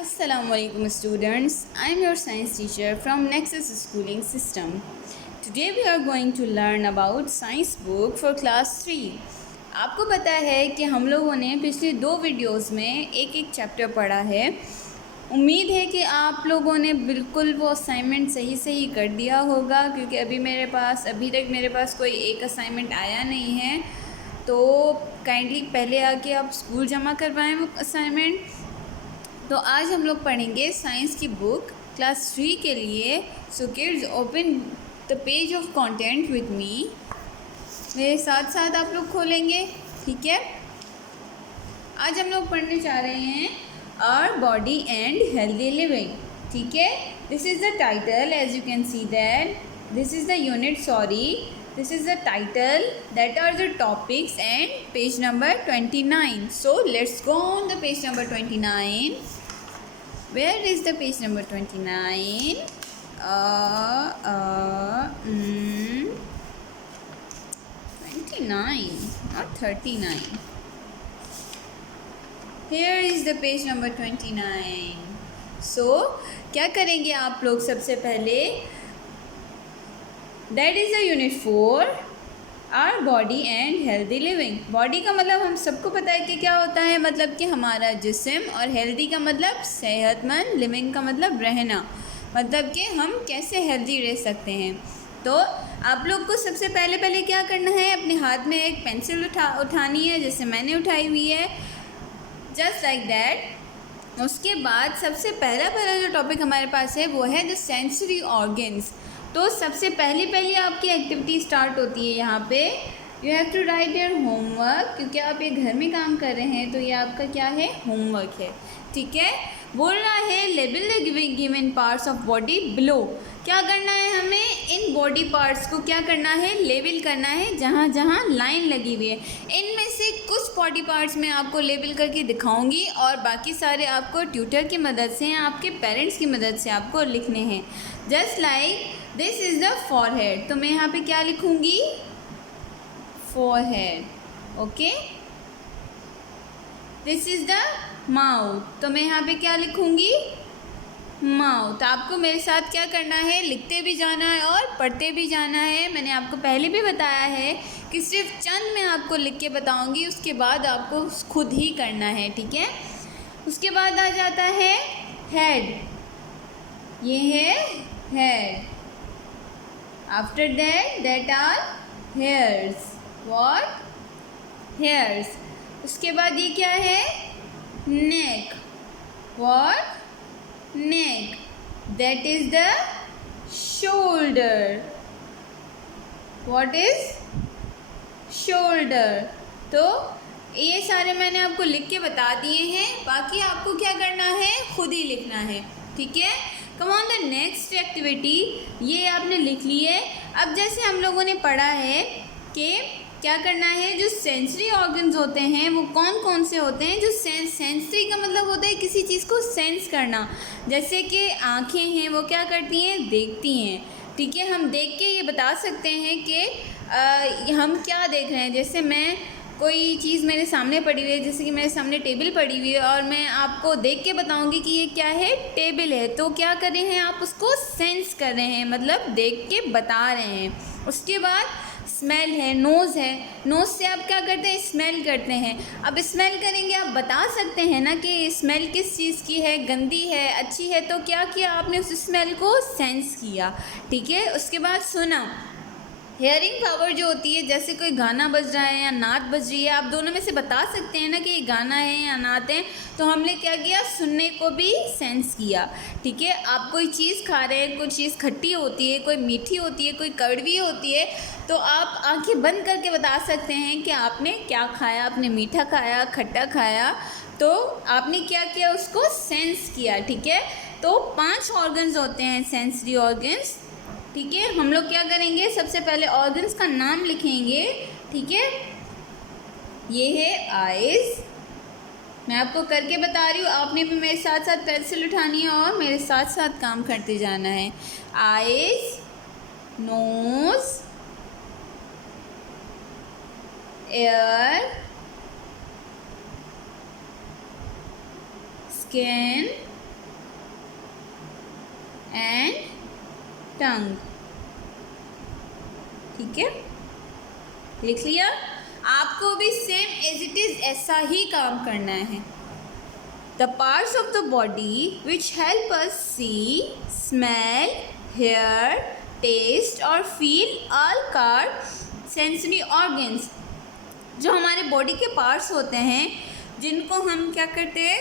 Assalamualaikum students, I am your science teacher from Nexus Schooling System. Today we are going to learn about science book for class 3. आपको पता है कि हम लोगों ने पिछले 2 वीडियोस में एक एक चैप्टर पढ़ा है। उम्मीद है कि आप लोगों ने बिल्कुल वो असाइनमेंट सही कर दिया होगा, क्योंकि अभी तक मेरे पास कोई एक असाइनमेंट आया नहीं है। तो काइंडली पहले आके आप स्कूल जमा करवाएं वो असाइनमेंट। तो आज हम लोग पढ़ेंगे साइंस की बुक क्लास 3 के लिए। So kids, open the page of content with me. मेरे साथ साथ आप लोग खोलेंगे, ठीक है। आज हम लोग पढ़ने जा रहे हैं our body and healthy living, ठीक है। This is the title, as you can see that this is the unit, this is the title, that are the topics, and page number 29. So let's go on the page number 29. Where is the page number 29? 29, not 39. Here is the page number 29. So क्या करेंगे आप लोग सबसे पहले? That is the unit 4, our body and healthy living. Body का मतलब हम सबको पता है कि क्या होता है, मतलब कि हमारा जिस्म, और हेल्दी का मतलब सेहतमंद, लिविंग का मतलब रहना, मतलब कि हम कैसे हेल्दी रह सकते हैं। तो आप लोग को सबसे पहले क्या करना है, अपने हाथ में एक पेंसिल उठानी है, जैसे मैंने उठाई हुई है, जस्ट लाइक दैट। उसके बाद सबसे पहला जो टॉपिक हमारे पास है वो है द सेंसरी ऑर्गन्स। तो सबसे पहली आपकी एक्टिविटी स्टार्ट होती है यहाँ पे। You have to write your homework, क्योंकि आप ये घर में काम कर रहे हैं तो ये आपका क्या है, होमवर्क है, ठीक है। बोल रहा है label the given parts of body below. क्या करना है हमें, इन बॉडी पार्ट्स को क्या करना है, लेबल करना है, जहाँ जहाँ लाइन लगी हुई है। इनमें से कुछ बॉडी पार्ट्स मैं आपको लेबल करके दिखाऊंगी, और बाकी सारे आपको ट्यूटर की मदद से, आपके पेरेंट्स की मदद से आपको लिखने हैं। Just like this is the forehead, तो मैं यहाँ पे क्या लिखूँगी, forehead, okay. This is the mouth, तो मैं यहाँ पे क्या लिखूँगी, माउथ। आपको मेरे साथ क्या करना है, लिखते भी जाना है और पढ़ते भी जाना है। मैंने आपको पहले भी बताया है कि सिर्फ चंद मैं आपको लिख के बताऊँगी, उसके बाद आपको खुद ही करना है, ठीक है। उसके बाद आ जाता है हेड, ये है head. After that are hairs. What? Hairs. उसके बाद ये क्या है, neck. What? Neck. That is the shoulder. What is? Shoulder. तो ये सारे मैंने आपको लिख के बता दिए हैं, बाकी आपको क्या करना है, खुद ही लिखना है, ठीक है। Come on the next activity, ये आपने लिख ली है। अब जैसे हम लोगों ने पढ़ा है कि क्या करना है, जो सेंसरी ऑर्गन्स होते हैं वो कौन कौन से होते हैं। जो सेंसरी का मतलब होता है किसी चीज़ को सेंस करना, जैसे कि आँखें हैं वो क्या करती हैं, देखती हैं, ठीक है। हम देख के ये बता सकते हैं कि हम क्या देख रहे हैं। जैसे मैं कोई चीज़ मेरे सामने पड़ी हुई है, जैसे कि मेरे सामने टेबल पड़ी हुई है, और मैं आपको देख के बताऊंगी कि ये क्या है, टेबल है, तो क्या कर रहे हैं आप, उसको सेंस कर रहे हैं, मतलब देख के बता रहे हैं। उसके बाद स्मेल है, नोज़ है, नोज़ से आप क्या करते हैं, स्मेल करते हैं। अब स्मेल करेंगे, आप बता सकते हैं ना कि स्मेल किस चीज़ की है, गंदी है, अच्छी है, तो क्या किया आपने, उस स्मेल को सेंस किया, ठीक है। उसके बाद सुना, हेयरिंग पावर जो होती है, जैसे कोई गाना बज रहा है या नात बज रही है, आप दोनों में से बता सकते हैं ना कि ये गाना है या नात है, तो हमने क्या किया, सुनने को भी सेंस किया, ठीक है। आप कोई चीज़ खा रहे हैं, कोई चीज़ खट्टी होती है, कोई मीठी होती है, कोई कड़वी होती है, तो आप आंखें बंद करके बता सकते हैं कि आपने क्या खाया, आपने मीठा खाया, खट्टा खाया, तो आपने क्या किया, उसको सेंस किया, ठीक है। तो 5 ऑर्गन्स होते हैं, सेंसरी ऑर्गन्स, ठीक है। हम लोग क्या करेंगे, सबसे पहले ऑर्गन्स का नाम लिखेंगे, ठीक है। ये है आइज़, मैं आपको करके बता रही हूँ, आपने भी मेरे साथ साथ पेंसिल उठानी है और मेरे साथ साथ काम करते जाना है। Eyes, nose, ear, skin, and tongue. ठीक है, लिख लिया। आपको भी सेम एज इट इज़ ऐसा ही काम करना है। The parts of the body which help us see, smell, hear, taste और feel all our sensory organs. जो हमारे बॉडी के पार्ट्स होते हैं जिनको हम क्या करते हैं,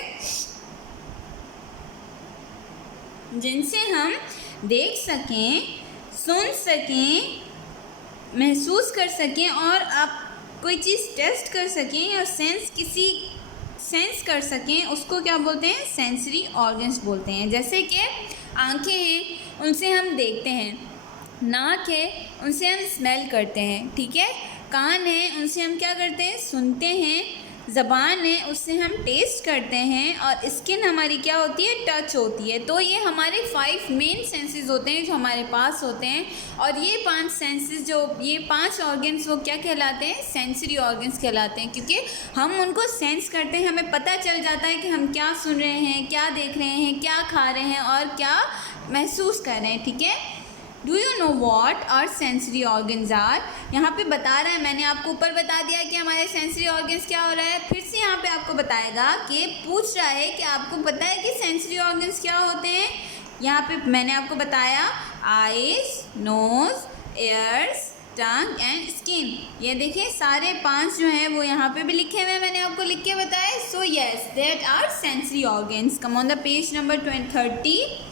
जिनसे हम देख सकें, सुन सकें, महसूस कर सकें और आप कोई चीज़ टेस्ट कर सकें और सेंस कर सकें, उसको क्या बोलते हैं, सेंसरी ऑर्गन्स बोलते हैं। जैसे कि आंखें हैं, उनसे हम देखते हैं। नाक है, उनसे हम स्मेल करते हैं। ठीक है, कान है, उनसे हम क्या करते हैं, सुनते हैं। ज़बान है, उससे हम टेस्ट करते हैं। और स्किन हमारी क्या होती है, टच होती है। तो ये हमारे 5 मेन सेंसेस होते हैं जो हमारे पास होते हैं। और ये 5 सेंसेस, जो ये 5 ऑर्गन्स, वो क्या कहलाते हैं, सेंसरी ऑर्गन्स कहलाते हैं। क्योंकि हम उनको सेंस करते हैं, हमें पता चल जाता है कि हम क्या सुन रहे हैं, क्या देख रहे हैं, क्या खा रहे हैं और क्या महसूस कर रहे हैं। ठीक है, do you know what our sensory organs are. यहाँ पे बता रहा है, मैंने आपको ऊपर बता दिया कि हमारे सेंसरी ऑर्गन्स क्या हो रहा है। फिर से यहाँ पे आपको बताएगा कि पूछ रहा है कि आपको पता है कि सेंसरी ऑर्गन्स क्या होते हैं। यहाँ पे मैंने आपको बताया eyes, nose, ears, tongue and skin. ये देखिए सारे 5 जो हैं वो यहाँ पे भी लिखे हुए हैं, मैंने आपको लिख के बताया। So yes, that are sensory organs. Come on the page number 30।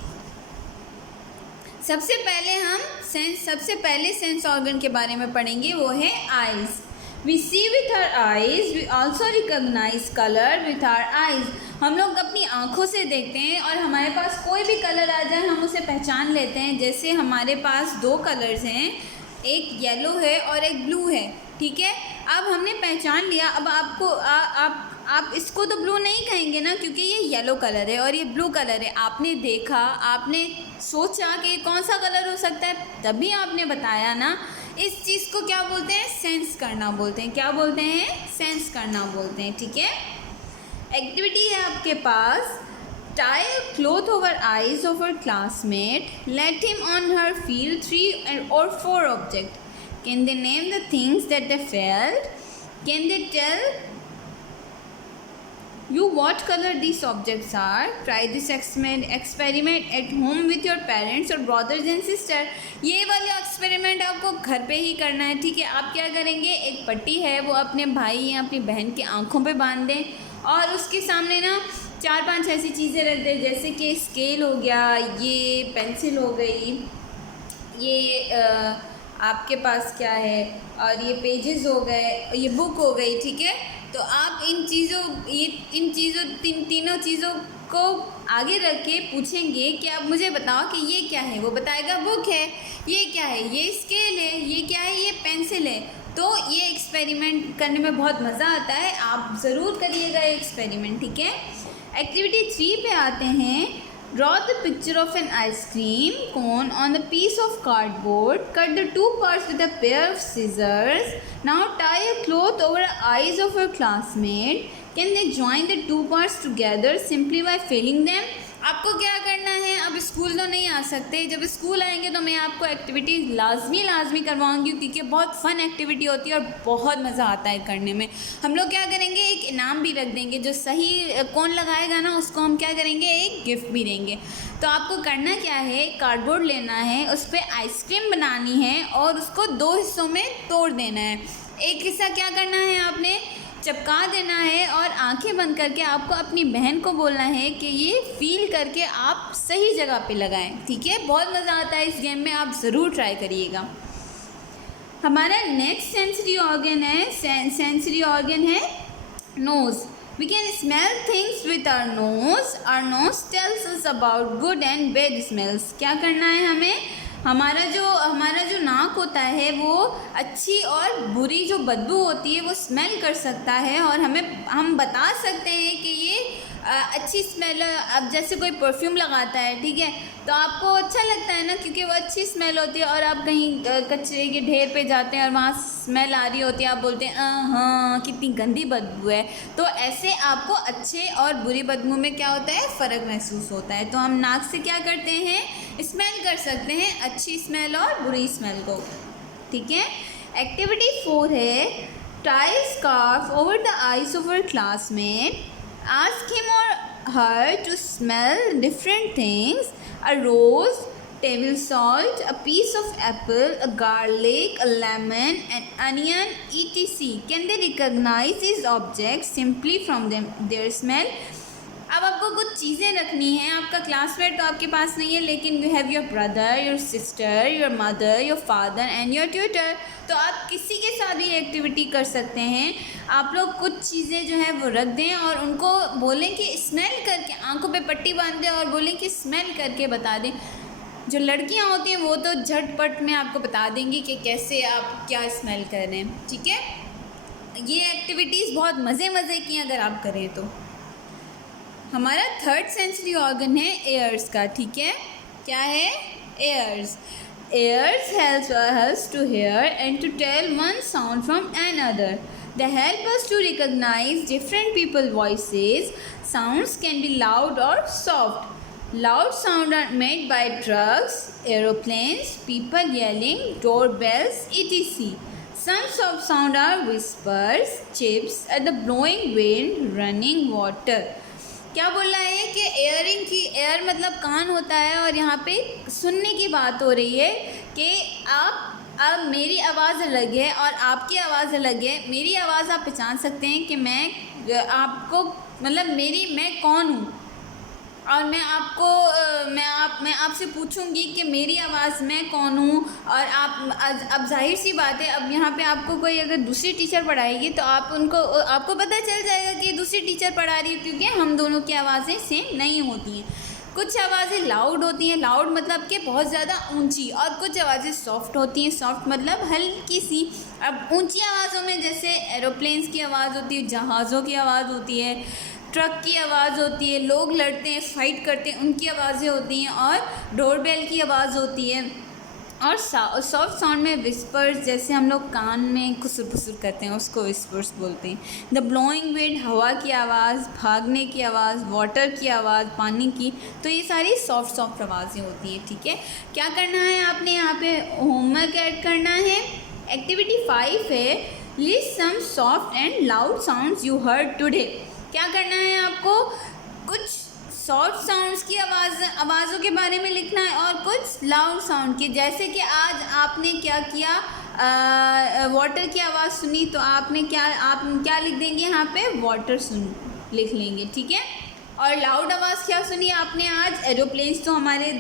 सबसे पहले सेंस ऑर्गन के बारे में पढ़ेंगे, वो है eyes. We see with our eyes, we also recognise colour with our eyes. हम लोग अपनी आँखों से देखते हैं और हमारे पास कोई भी कलर आ जाए हम उसे पहचान लेते हैं। जैसे हमारे पास 2 कलर्स हैं, एक येलो है और एक ब्लू है। ठीक है, अब हमने पहचान लिया। अब आपको आप इसको तो ब्लू नहीं कहेंगे ना, क्योंकि ये येलो कलर है और ये ब्लू कलर है। आपने देखा, आपने सोचा कि कौन सा कलर हो सकता है, तभी आपने बताया ना। इस चीज़ को क्या बोलते हैं, सेंस करना बोलते हैं। क्या बोलते हैं, सेंस करना बोलते हैं। ठीक है, एक्टिविटी है आपके पास। Tie a cloth over eyes of her classmate. Let him on her feel 3 or 4 objects. Can they name the things that they felt? Can they tell you what color these objects are? Try this experiment at home with your parents or brothers and sisters. ये वाला experiment आपको घर पे ही करना है। ठीक है, आप क्या करेंगे, एक पट्टी है वो अपने भाई या अपनी बहन की आँखों पे बांध दें और उसके सामने ना 4-5 ऐसी चीज़ें रख दें, जैसे कि स्केल हो गया, ये पेंसिल हो गई, ये आपके पास क्या है, और ये पेजेस हो गए, ये बुक हो गई। ठीक है, तो आप इन तीनों चीज़ों को आगे रख के पूछेंगे कि आप मुझे बताओ कि ये क्या है। वो बताएगा बुक है। ये क्या है, ये स्केल है। ये क्या है, ये पेंसिल है। तो ये एक्सपेरिमेंट करने में बहुत मज़ा आता है, आप ज़रूर करिएगा ये एक्सपेरिमेंट। ठीक है, एक्टिविटी 3 पे आते हैं। Draw the picture of an ice cream cone on the piece of cardboard. Cut the 2 parts with a pair of scissors. Now tie a cloth over the eyes of your classmate. Can they join the 2 parts together simply by filling them? आपको क्या करना है, अब school तो नहीं आ सकते, जब school आएंगे तो मैं आपको एक्टिविटी लाजमी करवाऊंगी, क्योंकि बहुत फ़न एक्टिविटी होती है और बहुत मज़ा आता है करने में। हम लोग क्या करेंगे, एक इनाम भी रख देंगे, जो सही कौन लगाएगा ना उसको हम क्या करेंगे, एक गिफ्ट भी देंगे। तो आपको करना क्या है, कार्डबोर्ड लेना है, उस पर आइसक्रीम बनानी है और उसको 2 हिस्सों में तोड़ देना है। एक हिस्सा क्या करना है, आपने चिपका देना है और आंखें बंद करके आपको अपनी बहन को बोलना है कि ये फील करके आप सही जगह पे लगाएं। ठीक है, बहुत मज़ा आता है इस गेम में, आप ज़रूर ट्राई करिएगा। हमारा नेक्स्ट सेंसरी ऑर्गन है nose. We can smell things with our nose. Our nose tells us about good and bad smells. क्या करना है हमें, हमारा जो नाक होता है वो अच्छी और बुरी जो बदबू होती है वो स्मेल कर सकता है और हम बता सकते हैं कि ये अच्छी स्मेल, अब जैसे कोई परफ्यूम लगाता है, ठीक है, तो आपको अच्छा लगता है ना, क्योंकि वो अच्छी स्मेल होती है। और आप कहीं कचरे के ढेर पे जाते हैं और वहाँ स्मेल आ रही होती है, आप बोलते हैं हाँ कितनी गंदी बदबू है। तो ऐसे आपको अच्छे और बुरी बदबू में क्या होता है, फ़र्क महसूस होता है। तो हम नाक से क्या करते हैं, स्मेल कर सकते हैं अच्छी स्मेल और बुरी स्मेल को, ठीक है। एक्टिविटी 4 है tie scarf over the eyes of our classmate, ask him or her to smell different things, a rose, table salt, a piece of apple, a garlic, a lemon, an onion, etc. Can they recognize these objects simply from their smell? अब आपको कुछ चीज़ें रखनी हैं, आपका classmate तो आपके पास नहीं है, लेकिन you have your brother, your sister, your mother, your father and your tutor. तो आप किसी के साथ भी एक्टिविटी कर सकते हैं। आप लोग कुछ चीज़ें जो है वो रख दें और उनको बोलें कि स्मेल करके, आंखों पे पट्टी बांध दें और बोलें कि स्मेल करके बता दें। जो लड़कियां होती हैं वो तो झटपट में आपको बता देंगी कि कैसे आप क्या स्मेल कर रहे हैं, ठीक है। ये एक्टिविटीज़ बहुत मज़े की अगर आप करें तो। हमारा थर्ड सेंसरी ऑर्गन है एयर्स का, ठीक है। क्या है, ears. Ears helps us to hear and to tell one sound from another. They help us to recognize different people's voices. Sounds can be loud or soft. Loud sounds are made by trucks, aeroplanes, people yelling, doorbells, etc. Some soft sounds are whispers, chips, and the blowing wind, running water. क्या बोल रहा है कि earring की, air मतलब कान होता है, और यहाँ पे सुनने की बात हो रही है कि अब मेरी आवाज़ अलग है और आपकी आवाज़ अलग है। मेरी आवाज़ आप पहचान सकते हैं कि मैं आपको मतलब मैं कौन हूँ, और मैं आपसे पूछूंगी कि मेरी आवाज़ मैं कौन हूँ। और आप, अब जाहिर सी बात है, अब यहाँ पे आपको कोई अगर दूसरी टीचर पढ़ाएगी तो आपको पता चल जाएगा कि दूसरी टीचर पढ़ा रही है, क्योंकि हम दोनों की आवाज़ें सेम नहीं होती हैं। कुछ आवाज़ें लाउड होती हैं, लाउड मतलब कि बहुत ज़्यादा ऊंची, और कुछ आवाज़ें सॉफ्ट होती हैं, सॉफ्ट मतलब हल्की सी। अब ऊंची आवाज़ों में जैसे एरोप्लेन्स की आवाज़ होती है, जहाज़ों की आवाज़ होती है, ट्रक की आवाज़ होती है, लोग लड़ते हैं, फाइट करते हैं, उनकी आवाज़ें होती हैं, और डोरबेल की आवाज़ होती है। और सॉफ्ट साउंड में विस्पर्स, जैसे हम लोग कान में खुसुर फुसुर करते हैं उसको विस्पर्स बोलते हैं। द ब्लोइंग विंड, हवा की आवाज़, भागने की आवाज़, वाटर की आवाज़, पानी की। तो ये सारी सॉफ्ट आवाज़ें होती हैं, ठीक है। क्या करना है आपने यहाँ पे, होमवर्क ऐड करना है। एक्टिविटी 5 है list some soft and loud sounds you heard today. क्या करना है आपको, कुछ सॉफ्ट साउंड्स की आवाज़ों के बारे में लिखना है और कुछ लाउड साउंड की। जैसे कि आज आपने क्या किया, वाटर की आवाज़ सुनी, तो आप क्या लिख देंगे यहाँ पे, वाटर लिख लेंगे, ठीक है। और लाउड आवाज़ क्या सुनी आपने आज, एरोप्लेन्स तो हमारे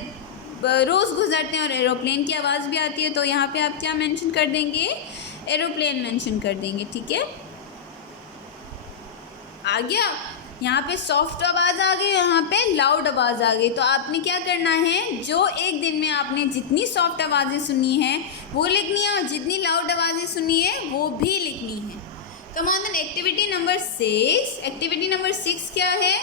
रोज़ गुजरते हैं और एरोप्लेन की आवाज़ भी आती है, तो यहाँ पे आप क्या मेंशन कर देंगे, एरोप्लेन मेंशन कर देंगे, ठीक है। आ गया, यहाँ पे सॉफ्ट आवाज़ आ गई, यहाँ पे लाउड आवाज़ आ गई। तो आपने क्या करना है, जो एक दिन में आपने जितनी सॉफ्ट आवाज़ें सुनी हैं वो लिखनी है, और जितनी लाउड आवाज़ें सुनी है वो भी लिखनी है। Come on then activity number 6। Activity number 6 क्या है,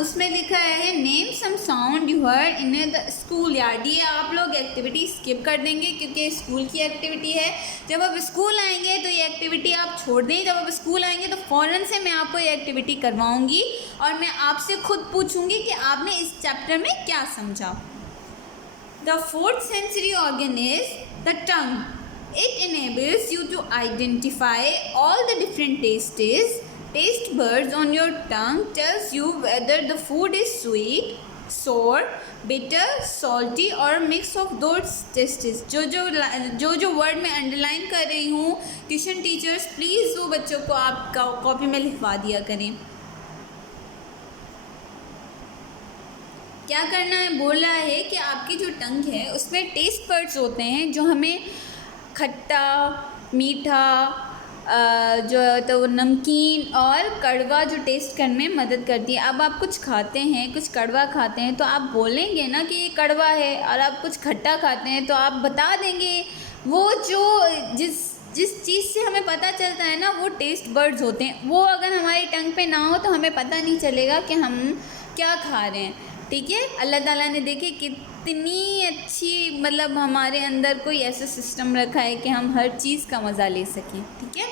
उसमें लिखा है name some sound you heard in the school yard. ये आप लोग एक्टिविटी स्किप कर देंगे क्योंकि स्कूल की एक्टिविटी है। जब आप स्कूल आएंगे तो ये एक्टिविटी आप छोड़ दें। जब आप स्कूल आएंगे तो फ़ौरन से मैं आपको ये एक्टिविटी करवाऊंगी और मैं आपसे खुद पूछूंगी कि आपने इस चैप्टर में क्या समझा। The fourth sensory organ is the tongue. It enables you to identify all the different taste buds on your tongue, tells you whether the food is sweet, sour, bitter, salty or a mix of those tastes। जो word मैं underline कर रही हूँ, tuition teachers please वो बच्चों को आप copy में लिखवा दिया करें। क्या करना है, बोल रहा है कि आपकी जो टंग है उसमें टेस्ट बड्स होते हैं जो हमें खट्टा, मीठा, जो तो नमकीन और कड़वा जो टेस्ट करने में मदद करती है। अब आप कुछ खाते हैं, कुछ कड़वा खाते हैं तो आप बोलेंगे ना कि ये कड़वा है, और आप कुछ खट्टा खाते हैं तो आप बता देंगे वो जो जिस जिस चीज़ से हमें पता चलता है ना, वो टेस्ट बर्ड्स होते हैं। वो अगर हमारी टंग पे ना हो तो हमें पता नहीं चलेगा कि हम क्या खा रहे हैं, ठीक है। अल्लाह ताला ने देखिए कितनी अच्छी, मतलब हमारे अंदर कोई ऐसा सिस्टम रखा है कि हम हर चीज़ का मज़ा ले सकें, ठीक है।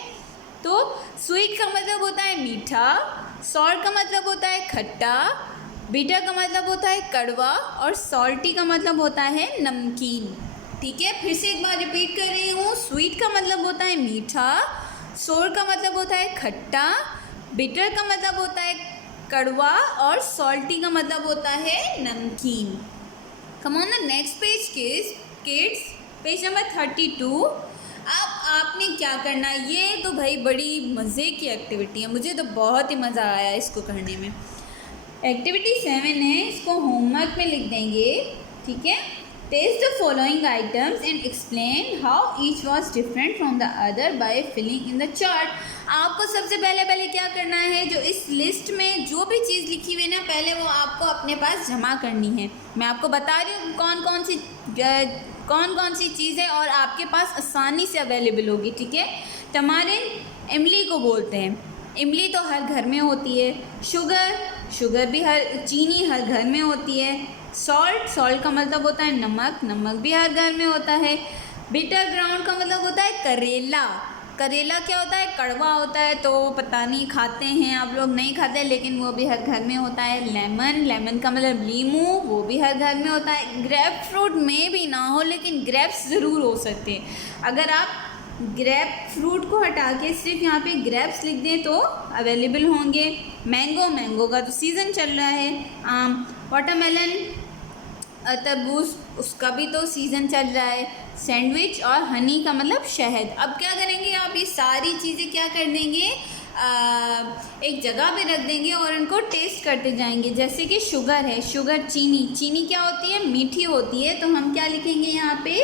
तो स्वीट का मतलब होता है मीठा, सॉर का मतलब होता है खट्टा, बिटर का मतलब होता है कड़वा, और सॉल्टी का मतलब होता है नमकीन, ठीक है। फिर से एक बार रिपीट कर रही हूँ, स्वीट का मतलब होता है मीठा, सोर का मतलब होता है खट्टा, बिटर का मतलब होता है कड़वा, और सॉल्टी का मतलब होता है नमकीन। कम on the next page kids, page number 32। अब आपने क्या करना है, ये तो भाई बड़ी मज़े की एक्टिविटी है, मुझे तो बहुत ही मज़ा आया इसको करने में। एक्टिविटी 7 है, इसको होमवर्क में लिख देंगे, ठीक है। Test the following items and explain how each was different from the other by filling in the chart. आपको सबसे पहले क्या करना है, जो इस लिस्ट में जो भी चीज़ लिखी हुई है ना, पहले वो आपको अपने पास जमा करनी है। मैं आपको बता रही हूँ कौन कौन सी चीज़ है और आपके पास आसानी से अवेलेबल होगी, ठीक है। टमारिन इमली को बोलते हैं, इमली तो हर घर में होती है। शुगर भी चीनी हर घर में होती है। सॉल्ट का मतलब होता है नमक भी हर घर में होता है। बिटर ग्राउंड का मतलब होता है करेला क्या होता है, कड़वा होता है, तो पता नहीं खाते हैं आप लोग, नहीं खाते, लेकिन वो भी हर घर में होता है। लेमन का मतलब लीमू, वो भी हर घर में होता है। ग्रेप फ्रूट में भी ना हो, लेकिन ग्रेप्स ज़रूर हो सकते हैं। अगर आप ग्रेप फ्रूट को हटा के सिर्फ यहाँ पे ग्रेप्स लिख दें तो अवेलेबल होंगे। मैंगो का तो सीज़न चल रहा है। आम, वाटरमेलन, तरबूज, उसका भी तो सीज़न चल रहा है। सैंडविच और हनी का मतलब शहद। अब क्या करेंगे आप, ये सारी चीज़ें क्या कर देंगे, एक जगह पे रख देंगे और इनको टेस्ट करते जाएंगे। जैसे कि शुगर है, चीनी क्या होती है, मीठी होती है, तो हम क्या लिखेंगे यहाँ पे,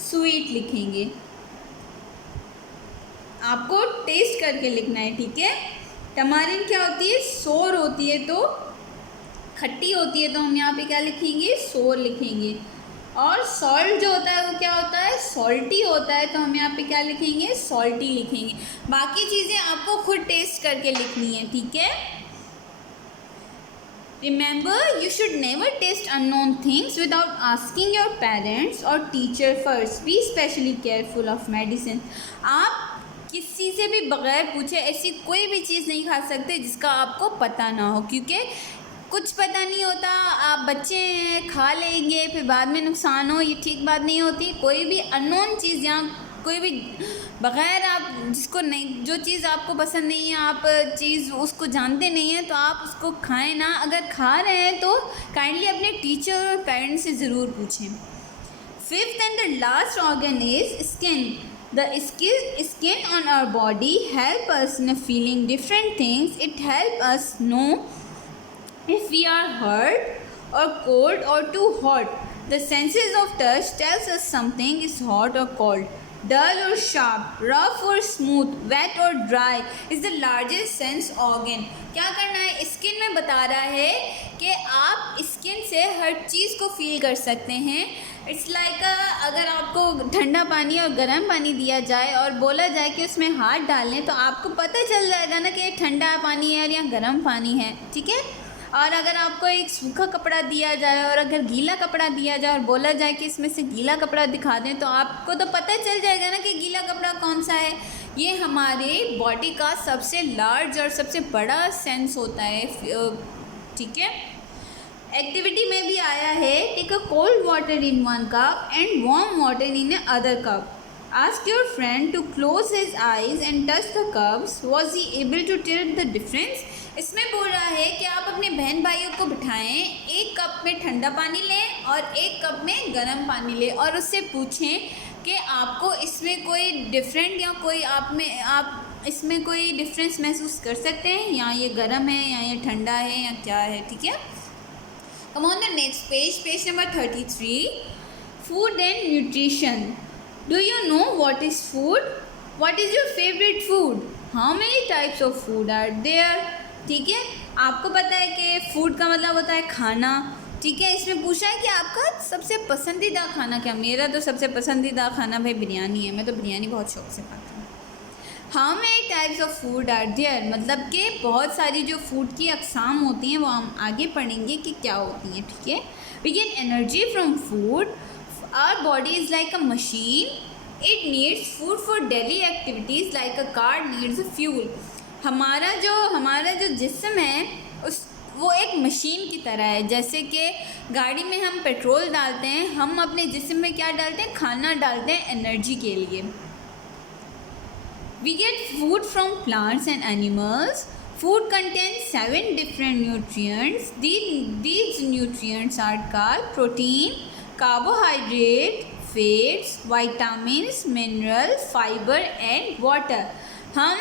स्वीट लिखेंगे। आपको टेस्ट करके लिखना है, ठीक है। टमारिन क्या होती है, सोर होती है, तो खट्टी होती है, तो हम यहाँ पे क्या लिखेंगे, सोर लिखेंगे। और सॉल्ट जो होता है वो क्या होता है, सॉल्टी होता है, तो हम यहाँ पे क्या लिखेंगे, सॉल्टी लिखेंगे। बाकी चीज़ें आपको खुद टेस्ट करके लिखनी है, ठीक है। Remember, you should never taste unknown things without asking your parents or teacher first. Be especially careful of medicine. आप किसी से भी बगैर पूछे ऐसी कोई भी चीज़ नहीं खा सकते जिसका आपको पता ना हो, क्योंकि कुछ पता नहीं होता। आप बच्चे हैं, खा लेंगे, फिर बाद में नुकसान हो, ये ठीक बात नहीं होती। कोई भी अननोन चीज़ या कोई भी बग़ैर आप जिसको नहीं, जो चीज़ आपको पसंद नहीं है, आप चीज़ उसको जानते नहीं हैं, तो आप उसको खाएं ना। अगर खा रहे हैं तो काइंडली अपने टीचर और पेरेंट्स से ज़रूर पूछें। Fifth and the last organ is skin. The skin on our body help us in feeling different things. It help us know if we are hurt or cold or too hot. The senses of touch tells us something is hot or cold. Dull or sharp, rough or smooth, wet or dry is the largest sense organ. क्या करना है, skin में बता रहा है कि आप skin से हर चीज़ को फील कर सकते हैं। इट्स लाइक अगर आपको ठंडा पानी और गर्म पानी दिया जाए और बोला जाए कि उसमें हाथ डालें, तो आपको पता चल जाएगा ना कि ये ठंडा पानी है या गर्म पानी है, ठीक है। और अगर आपको एक सूखा कपड़ा दिया जाए और अगर गीला कपड़ा दिया जाए और बोला जाए कि इसमें से गीला कपड़ा दिखा दें, तो आपको तो पता चल जाएगा ना कि गीला कपड़ा कौन सा है। ये हमारे बॉडी का सबसे लार्ज और सबसे बड़ा सेंस होता है, ठीक है। एक्टिविटी में भी आया है, take a cold water in one cup and warm water in a other cup. Ask your friend to close his eyes and touch the cups. Was he able to tell the difference. इसमें बोल रहा है कि आप अपने बहन भाइयों को बिठाएं, एक कप में ठंडा पानी लें और एक कप में गर्म पानी लें और उससे पूछें कि आपको इसमें कोई डिफरेंट या कोई आप इसमें कोई डिफरेंस महसूस कर सकते हैं, या ये गर्म है या ये ठंडा है या क्या है, ठीक है। Come on the next page, page number 33, food and nutrition. Do you know what is food? What is your favourite food? How many types of food are there? ठीक है, आपको पता है कि फूड का मतलब होता है खाना, ठीक है। इसमें पूछा है कि आपका सबसे पसंदीदा खाना क्या। मेरा तो सबसे पसंदीदा खाना भाई बिरयानी है, मैं तो बिरयानी बहुत शौक से खाती हूँ। How many types of food are there, मतलब कि बहुत सारी जो फूड की अकसाम होती हैं वो हम आगे पढ़ेंगे कि क्या होती हैं। ठीक है। We get energy from food, our body is like a machine, it needs food for daily activities like a car needs a fuel. हमारा जो जिस्म है उस वो एक मशीन की तरह है। जैसे कि गाड़ी में हम पेट्रोल डालते हैं, हम अपने जिस्म में क्या डालते हैं, खाना डालते हैं एनर्जी के लिए। We get food from plants and animals. Food contains 7 different nutrients. These nutrients are called protein, carbohydrate, fats, vitamins, minerals, fiber and water. हम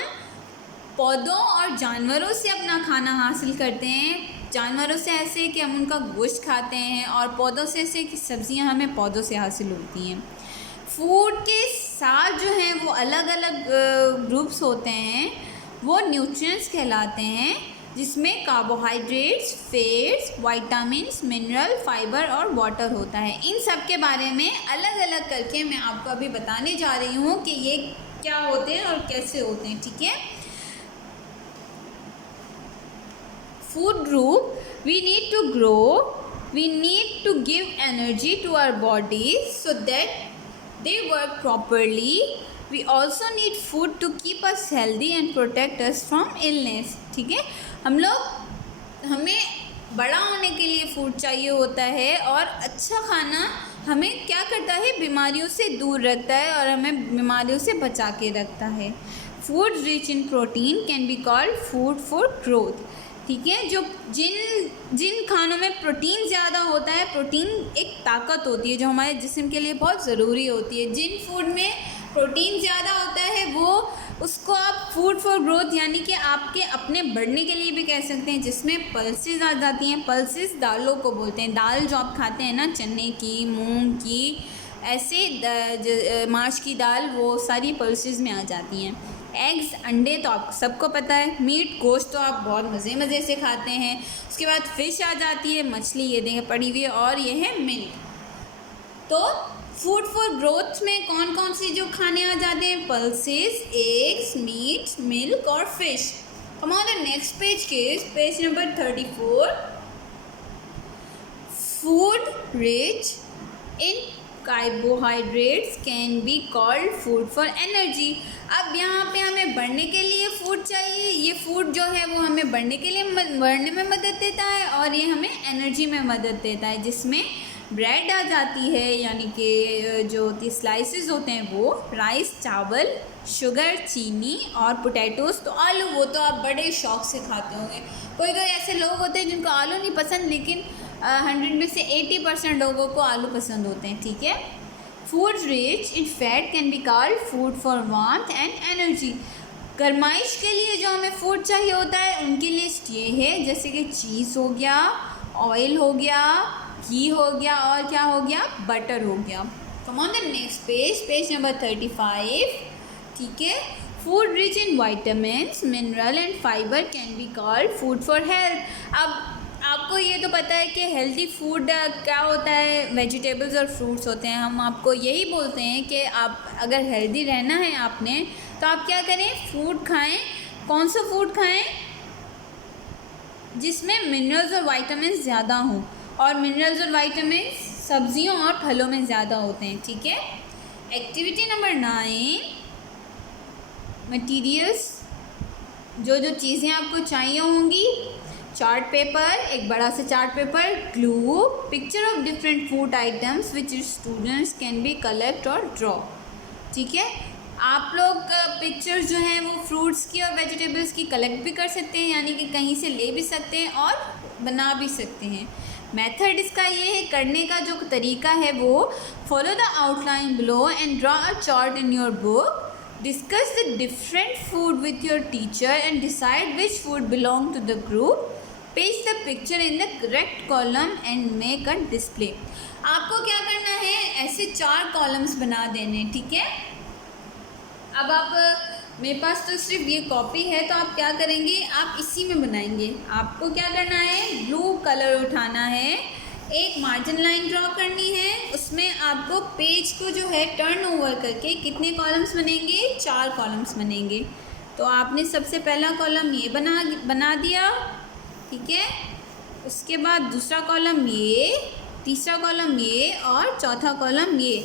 पौधों और जानवरों से अपना खाना हासिल करते हैं। जानवरों से ऐसे कि हम उनका गोश्त खाते हैं, और पौधों से ऐसे कि सब्जियां हमें पौधों से हासिल होती हैं। फूड के साथ जो हैं वो अलग अलग ग्रुप्स होते हैं, वो न्यूट्रिएंट्स कहलाते हैं, जिसमें carbohydrates, fats, vitamins, mineral, fibre और वाटर होता है। इन सब के बारे में अलग अलग करके मैं आपको अभी बताने जा रही हूँ कि ये क्या होते हैं और कैसे होते हैं। ठीक है। Food group, we need to grow, we need to give energy to our bodies so that they work properly. We also need food to keep us healthy and protect us from illness. ठीक है। हमें बड़ा होने के लिए food चाहिए होता है, और अच्छा खाना हमें क्या करता है, बीमारियों से दूर रखता है और हमें बीमारियों से बचा के रखता है। Food rich in protein can be called food for growth. ठीक है। जो जिन खानों में प्रोटीन ज़्यादा होता है, प्रोटीन एक ताकत होती है जो हमारे जिस्म के लिए बहुत ज़रूरी होती है। जिन फूड में प्रोटीन ज़्यादा होता है वो उसको आप फूड फॉर ग्रोथ यानी कि आपके अपने बढ़ने के लिए भी कह सकते हैं, जिसमें पल्सेस आ जाती हैं। पल्सेस दालों को बोलते हैं। दाल जो आप खाते हैं ना, चने की, मूंग की, ऐसे माश की दाल, वो सारी पल्सेस में आ जाती हैं। एग्स, अंडे तो आप सबको पता है। मीट, गोश्त तो आप बहुत मज़े से खाते हैं। उसके बाद फ़िश आ जाती है, मछली ये देखें पड़ी हुई है, और ये है मिल्क। तो फूड फॉर ग्रोथ में कौन कौन सी जो खाने आ जाते हैं, पल्सेस, एग्स, मीट, मिल्क और fish. Come on the next page के page number 34। Food rich in carbohydrates can be called food for energy. अब यहाँ पे हमें बढ़ने के लिए फूड चाहिए। ये फूड जो है वो हमें बढ़ने के लिए बढ़ने में मदद देता है, और ये हमें एनर्जी में मदद देता है, जिसमें ब्रेड आ जाती है, यानी कि जो स्लाइसेस होते हैं वो, राइस, चावल, शुगर, चीनी और पोटैटोज़। तो आलू वो तो आप बड़े शौक़ से खाते होंगे। कोई ऐसे लोग होते हैं जिनको आलू नहीं पसंद, लेकिन 100 में से 80% लोगों को आलू पसंद होते हैं। ठीक है। Food rich in fat can be called food for warmth and energy. गर्माइश के लिए जो हमें फूड चाहिए होता है उनकी लिस्ट ये है, जैसे कि चीज़ हो गया, ऑयल हो गया, घी हो गया, और क्या हो गया, बटर हो गया। कम on the next page number 35। ठीक है। Food rich in vitamins, mineral and fibre can be called food for health. अब आपको ये तो पता है कि हेल्दी फूड क्या होता है, वेजिटेबल्स और फ्रूट्स होते हैं। हम आपको यही बोलते हैं कि आप अगर हेल्दी रहना है आपने, तो आप क्या करें, फूड खाएं। कौन सा फूड खाएं, जिसमें मिनरल्स और विटामिन्स ज़्यादा हों, और मिनरल्स और विटामिन्स सब्जियों और फलों में ज़्यादा होते हैं। ठीक है। Activity number 9, materials. जो चीज़ें आपको चाहिए होंगी, चार्ट पेपर, एक बड़ा सा chart paper, glue, picture of different food items which students can be collect और ड्रॉ। ठीक है। आप लोग पिक्चर्स जो हैं वो फ्रूट्स की और वेजिटेबल्स की कलेक्ट भी कर सकते हैं, यानी कि कहीं से ले भी सकते हैं और बना भी सकते हैं। मेथड इसका ये है, करने का जो तरीका है वो, follow the outline below and draw a chart in your book. Discuss the different food with your teacher and decide which food belong to the group. Paste the picture in the correct column and make a display. आपको क्या करना है, ऐसे 4 columns बना देने। ठीक है। अब आप, मेरे पास तो सिर्फ ये कॉपी है, तो आप क्या करेंगे, आप इसी में बनाएंगे। आपको क्या करना है, ब्लू कलर उठाना है, एक मार्जिन लाइन ड्रॉ करनी है, उसमें आपको पेज को जो है टर्न ओवर करके कितने कॉलम्स बनेंगे, 4 कॉलम्स बनेंगे। तो आपने सबसे पहला कॉलम ये बना दिया, ठीक है। उसके बाद दूसरा कॉलम ये, तीसरा कॉलम ये और चौथा कॉलम ये।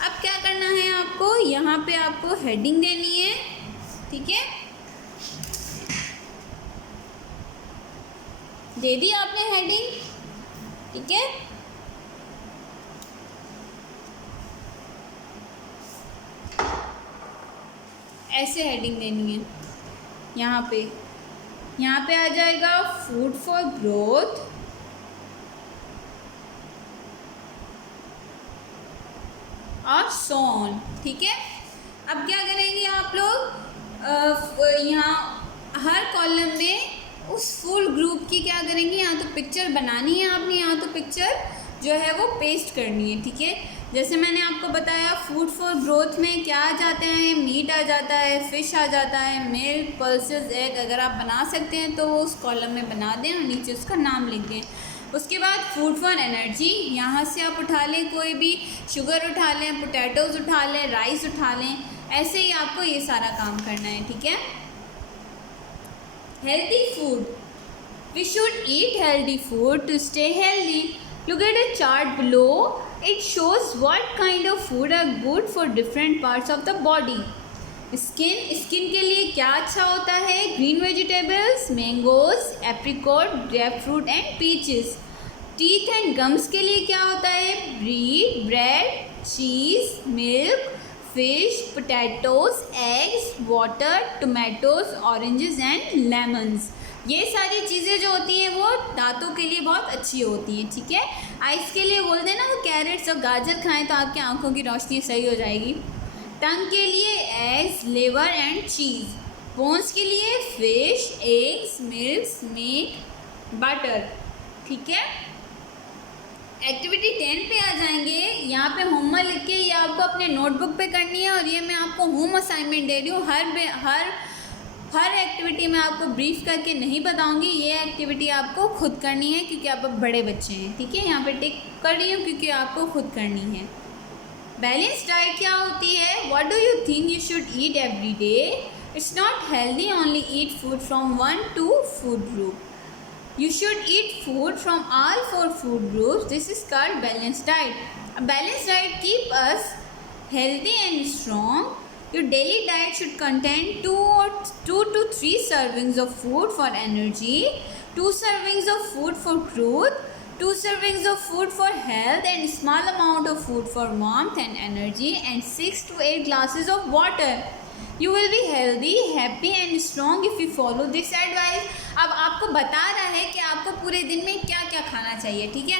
अब क्या करना है आपको, यहाँ पे आपको हेडिंग देनी है, ठीक है। दे दी आपने हेडिंग, ठीक है। ऐसे हेडिंग देनी है, यहाँ पे आ जाएगा फूड फॉर ग्रोथ, और सो ऑन, ठीक है। अब क्या करेंगे आप लोग, यहाँ हर कॉलम में उस फुल ग्रुप की क्या करेंगे, यहाँ तो पिक्चर बनानी है आपने, यहाँ तो पिक्चर जो है वो पेस्ट करनी है, ठीक है। जैसे मैंने आपको बताया फूड फॉर ग्रोथ में क्या आ जाता है, मीट आ जाता है, फ़िश आ जाता है, मिल्क, पल्सेस, एग। अगर आप बना सकते हैं तो वो उस कॉलम में बना दें और नीचे उसका नाम लिख दें। उसके बाद फूड फॉर एनर्जी, यहाँ से आप उठा लें, कोई भी शुगर उठा लें, पोटैटोज़ उठा लें, राइस उठा लें, ऐसे ही आपको ये सारा काम करना है, ठीक है। Healthy food, we should eat healthy food to stay healthy. Look at the chart below. It shows what kind of food are good for different parts of the body. Skin के लिए क्या अच्छा होता है, green vegetables, mangoes, apricot, grep fruit and peaches. Teeth and gums के लिए क्या होता है, bread, cheese, milk, fish, potatoes, eggs, water, tomatoes, oranges and lemons. ये सारी चीज़ें जो होती हैं वो दांतों के लिए बहुत अच्छी होती हैं, ठीक है। आइस के लिए बोलते हैं ना, वो कैरेट्स और गाजर खाएं तो आपकी आंखों की रोशनी सही हो जाएगी। टंग के लिए eggs, liver and cheese. Bones के लिए fish, eggs, milk, meat, butter, ठीक है। एक्टिविटी 10 पे आ जाएंगे। यहाँ पे होमवर्क लिख के ये आपको अपने नोटबुक पे करनी है, और ये मैं आपको होम असाइनमेंट दे रही हूँ। हर एक्टिविटी मैं आपको ब्रीफ करके नहीं बताऊंगी, ये एक्टिविटी आपको खुद करनी है क्योंकि आप अब बड़े बच्चे हैं, ठीक है। यहाँ पे टिक कर रही हूँ क्योंकि आपको खुद करनी है। बैलेंस डाइट क्या होती है, what do you think you should eat every day. It's not healthy only eat food from 1 to food group, you should eat food from all 4 food groups. This is called balanced diet. A balanced diet keep us healthy and strong. Your daily diet should contain 2 to 3 servings of food for energy, 2 servings of food for growth, 2 servings of food for health, and small amount of food for warmth and energy, and 6 to 8 glasses of water. You will be healthy, happy and strong if you follow this advice. अब आपको बता रहा है कि आपको पूरे दिन में क्या क्या खाना चाहिए, ठीक है।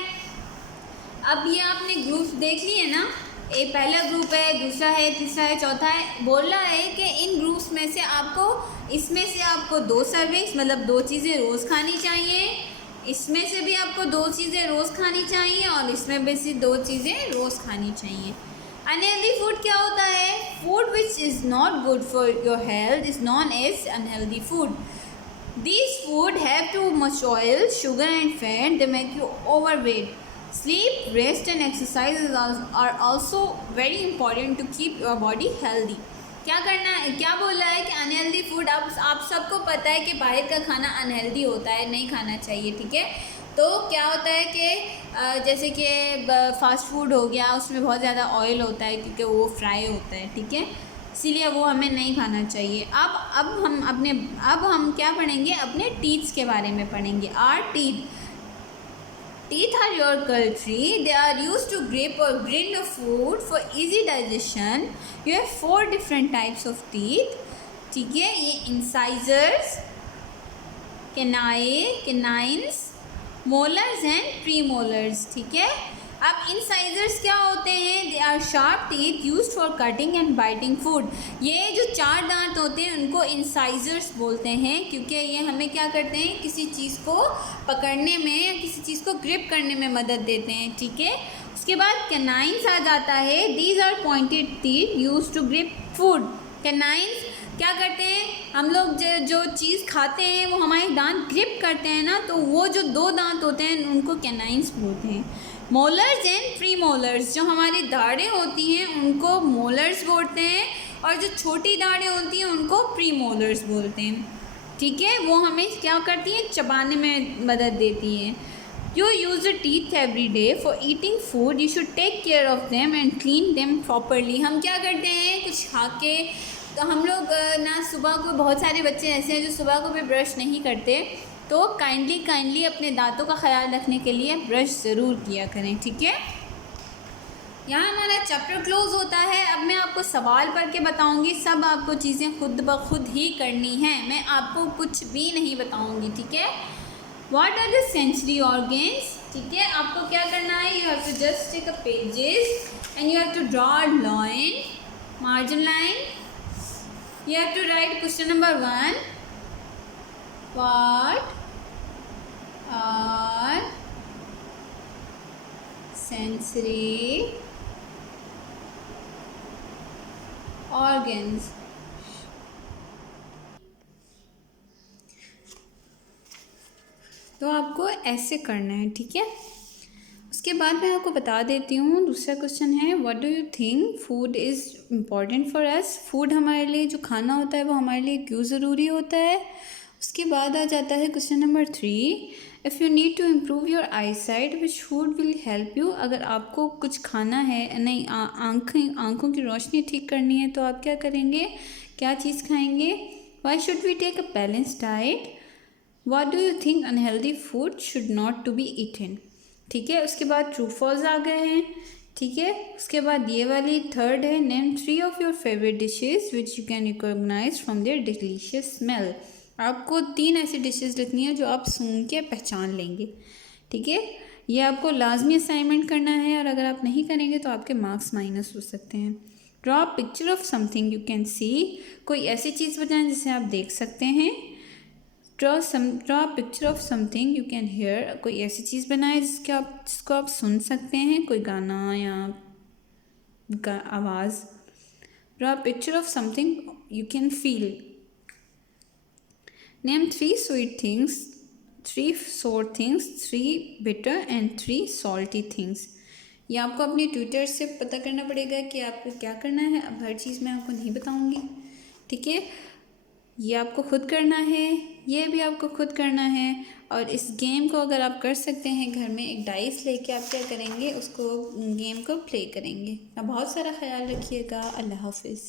अब ये आपने ग्रुप्स देख लिए ना, ये पहला ग्रुप है, दूसरा है, तीसरा है, चौथा है। बोल रहा है कि इन ग्रुप्स में से इसमें से आपको 2 सर्विंग्स मतलब 2 चीज़ें रोज़ खानी चाहिए, इसमें से भी आपको 2 चीज़ें रोज़ खानी चाहिए, और इसमें भी से 2 चीज़ें रोज़ खानी चाहिए। अनहेल्दी फूड क्या होता है, food which is not good for your health is known as unhealthy food. These food have too much oil, sugar and fat. They make you overweight. Sleep, rest and exercises are also very important to keep your body healthy. क्या करना है, क्या बोल रहा है कि unhealthy food, आप सबको पता है कि बाहर का खाना अनहेल्दी होता है, नहीं खाना चाहिए, ठीक है। तो क्या होता है कि जैसे कि फास्ट फूड हो गया, उसमें बहुत ज़्यादा ऑयल होता है क्योंकि वो फ्राई होता है, ठीक है, इसीलिए वो हमें नहीं खाना चाहिए। अब हम क्या पढ़ेंगे, अपने टीथ्स के बारे में पढ़ेंगे। Our teeth are your cutlery, they are use to grip और grind food for easy digestion. You have 4 different types of teeth, ठीक है। ये incisors, canines, molars and premolars, ठीक है। अब इंसाइजर्स क्या होते हैं, they are sharp teeth used for cutting and biting food. ये जो 4 दांत होते हैं उनको इंसाइजर्स बोलते हैं क्योंकि ये हमें क्या करते हैं, किसी चीज़ को पकड़ने में या किसी चीज़ को ग्रिप करने में मदद देते हैं, ठीक है। उसके बाद कैनाइन्स आ जाता है, these are pointed teeth used to grip food. Canines क्या करते हैं, हम लोग जो चीज़ खाते हैं वो हमारे दांत ग्रिप करते हैं ना, तो वो जो 2 दांत होते हैं उनको कैनाइन्स बोलते हैं। मोलर्स एंड प्री मोलर्स, जो हमारी दाढ़ें होती हैं उनको मोलर्स बोलते हैं, और जो छोटी दाढ़ें होती हैं उनको प्री मोलर्स बोलते हैं। ठीक है, वो हमें क्या करती हैं, चबाने में मदद देती हैं। You use your teeth every day for eating food. You should take care of them and clean them properly. हम क्या करते हैं, कुछ खा के, तो हम लोग ना सुबह को, बहुत सारे बच्चे ऐसे हैं जो सुबह को भी ब्रश नहीं करते, तो काइंडली अपने दांतों का ख्याल रखने के लिए ब्रश ज़रूर किया करें। ठीक है, यहाँ हमारा चैप्टर क्लोज होता है। अब मैं आपको सवाल पढ़ के बताऊँगी, सब आपको चीज़ें खुद ब खुद ही करनी हैं, मैं आपको कुछ भी नहीं बताऊँगी। ठीक है, What are the sensory organs? ठीक है, आपको क्या करना है, you have to just take a pages and you have to draw a line, margin line. You have to write question number 1. What are sensory organs? तो आपको ऐसे करना है। ठीक है, उसके बाद मैं आपको बता देती हूँ, दूसरा क्वेश्चन है, what do you think food is important for us? Food हमारे लिए, जो खाना होता है वो हमारे लिए क्यों ज़रूरी होता है? उसके बाद आ जाता है question number 3, if you need to improve your eyesight which food will help you? अगर आपको कुछ खाना है, नहीं आँखों की रोशनी ठीक करनी है, तो आप क्या करेंगे, क्या चीज़ खाएंगे? Why should we take a balance diet? What do you think unhealthy food should not to be eaten? ठीक है, उसके बाद ट्रू फॉल्स आ गए हैं। ठीक है, उसके बाद ये वाली थर्ड है, name 3 of your favourite dishes which you can recognise from their delicious smell. आपको 3 ऐसी डिशेज लिखनी है जो आप सूंघ के पहचान लेंगे। ठीक है, ये आपको लाजमी असाइनमेंट करना है, और अगर आप नहीं करेंगे तो आपके मार्क्स माइनस हो सकते हैं। Draw picture of something you can सी, कोई ऐसी चीज़ बताएं जिसे आप देख सकते हैं। Draw picture of something you can hear, कोई ऐसी चीज़ बनाए जिसको आप सुन सकते हैं, कोई गाना या आवाज़। Draw picture of something you can feel. Name 3 sweet things, 3 सोर things, 3 bitter and 3 salty things. ये आपको अपने ट्विटर से पता करना पड़ेगा कि आपको क्या करना है। अब हर चीज़ मैं आपको नहीं बताऊँगी। ठीक है, ये आपको खुद करना है, ये भी आपको खुद करना है। और इस गेम को अगर आप कर सकते हैं घर में, एक डाइस लेके आप क्या करेंगे, उसको गेम को प्ले करेंगे। अब बहुत सारा ख्याल रखिएगा। अल्लाह हाफिज़।